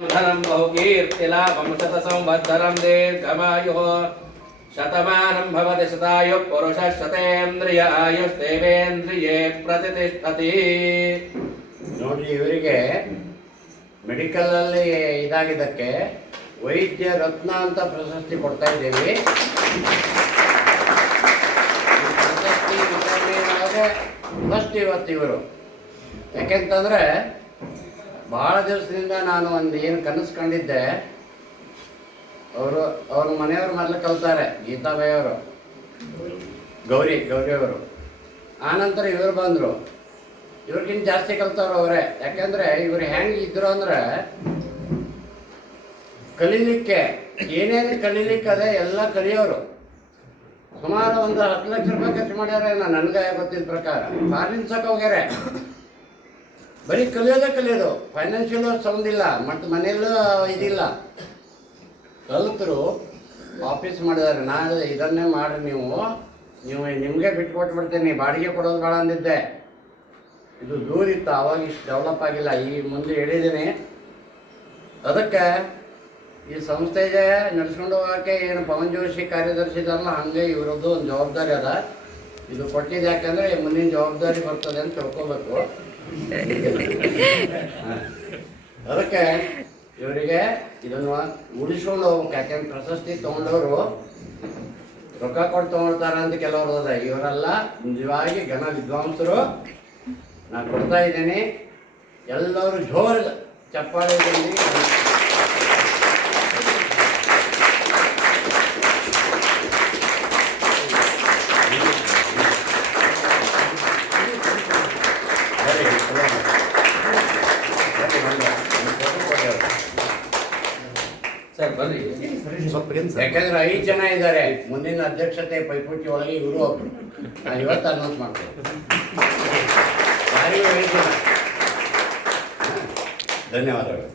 धनं बहुकीर्तिलाभं शतसंवत्सरं दीर्घमायुः शतमानं भवति शतायुः पुरुषः शतेन्द्रिय आयुष्देवेन्द्रिये प्रतिष्ठति. ನೋಡ್ರಿ, ಇವರಿಗೆ ಮೆಡಿಕಲಲ್ಲಿ ಇದಾಗಿದ್ದಕ್ಕೆ ವೈದ್ಯ ರತ್ನ ಅಂತ ಪ್ರಶಸ್ತಿ ಕೊಡ್ತಾ ಇದ್ದೀವಿ. ಪ್ರಶಸ್ತಿ ಫಸ್ಟ್ ಇವತ್ತು ಇವರು, ಯಾಕೆಂತಂದರೆ ಭಾಳ ದಿವಸದಿಂದ ನಾನು ಒಂದು ಏನು ಕನಸು ಕಂಡಿದ್ದೆ. ಅವ್ರ ಮನೆಯವರು ಮೊದಲು ಕಲ್ತಾರೆ, ಗೀತಾಬಾಯಿಯವರು, ಗೌರಿ ಅವರು. ಆನಂತರ ಇವರು ಬಂದರು. ಇವ್ರಿಗಿಂತ ಜಾಸ್ತಿ ಕಲ್ತವ್ರು ಅವರೇ. ಯಾಕೆಂದರೆ ಇವ್ರು ಹೆಂಗೆ ಇದ್ರು ಅಂದರೆ ಕಲೀಲಿಕ್ಕೆ ಏನೇನು ಕಲೀಲಿಕ್ಕೆ ಅದೇ ಎಲ್ಲ ಕಲಿಯೋರು. ಸುಮಾರು ಒಂದು 10 ಲಕ್ಷ ರೂಪಾಯಿ ಖರ್ಚು ಮಾಡ್ಯಾರೆ ನನಗೆ ಗೊತ್ತಿದ್ದ ಪ್ರಕಾರ. ಫಾರಿನ್ಸಕ್ಕೆ ಹೋಗ್ಯಾರೆ. ಬರೀ ಕಲಿಯೋದು. ಫೈನಾನ್ಷಿಯಲ್ ಸೌಂದಿಲ್ಲ, ಮತ್ತು ಮನೆಯಲ್ಲೂ ಇದಿಲ್ಲ. ಕಲಿತರು ಆಫೀಸ್ ಮಾಡಿದ್ದಾರೆ. ನಾನು ಇದನ್ನೇ ಮಾಡಿರಿ, ನೀವು ನಿಮಗೆ ಬಿಟ್ಕೊಟ್ಬಿಡ್ತೀನಿ, ಬಾಡಿಗೆ ಕೊಡೋದು ಬೇಡ ಅಂದಿದ್ದೆ. ಇದು ದೂರ ಇತ್ತು, ಆವಾಗ ಇಷ್ಟು ಡೆವಲಪ್ ಆಗಿಲ್ಲ. ಈ ಮುಂದೆ ಹೇಳಿದ್ದೀನಿ. ಅದಕ್ಕೆ ಈ ಸಂಸ್ಥೆಗೆ ನಡೆಸ್ಕೊಂಡು ಹೋಗೋಕ್ಕೆ ಏನು ಪವನ್ ಜೋಶಿ ಕಾರ್ಯದರ್ಶಿ ಇದಾರಲ್ಲ, ಹಾಗೆ ಇವರದ್ದು ಒಂದು ಜವಾಬ್ದಾರಿ ಅದ. ಇದು ಕೊಟ್ಟಿದ್ದು ಯಾಕಂದರೆ ಮುಂದಿನ ಜವಾಬ್ದಾರಿ ಬರ್ತದೆ ಅಂತ ತಿಳ್ಕೊಬೇಕು. ಅದಕ್ಕೆ ಇವರಿಗೆ ಇದನ್ನು ಉಳಿಸ್ಕೊಂಡು ಹೋಗ್ಬೇಕು. ಯಾಕೆಂದ್ರೆ ಪ್ರಶಸ್ತಿ ತೊಗೊಂಡವರು ರೊಕ್ಕ ಕೊಟ್ಟು ತೊಗೊಳ್ತಾರೆ ಅಂತ ಕೆಲವರು ಅದ. ಇವರೆಲ್ಲ ನಿಜವಾಗಿ ಘನ ವಿದ್ವಾಂಸರು. ನಾನು ಕೊಡ್ತಾ ಇದ್ದೀನಿ. ಎಲ್ಲರೂ ಜೋರು ಚಪ್ಪಾಳೆ ಇದ್ದೀನಿ. ಯಾಕಂದ್ರೆ 5 ಜನ ಇದ್ದಾರೆ. ಮುಂದಿನ ಅಧ್ಯಕ್ಷತೆ ಪೈಪೋಟಿ ಒಳಗೆ ಇವರು ಒಬ್ರು. ನಾನು ಇವತ್ತು ಅನೌನ್ಸ್ ಮಾಡ್ತೇನೆ. ಯಾರಿಗೂ 5 ಜನ. ಧನ್ಯವಾದಗಳು.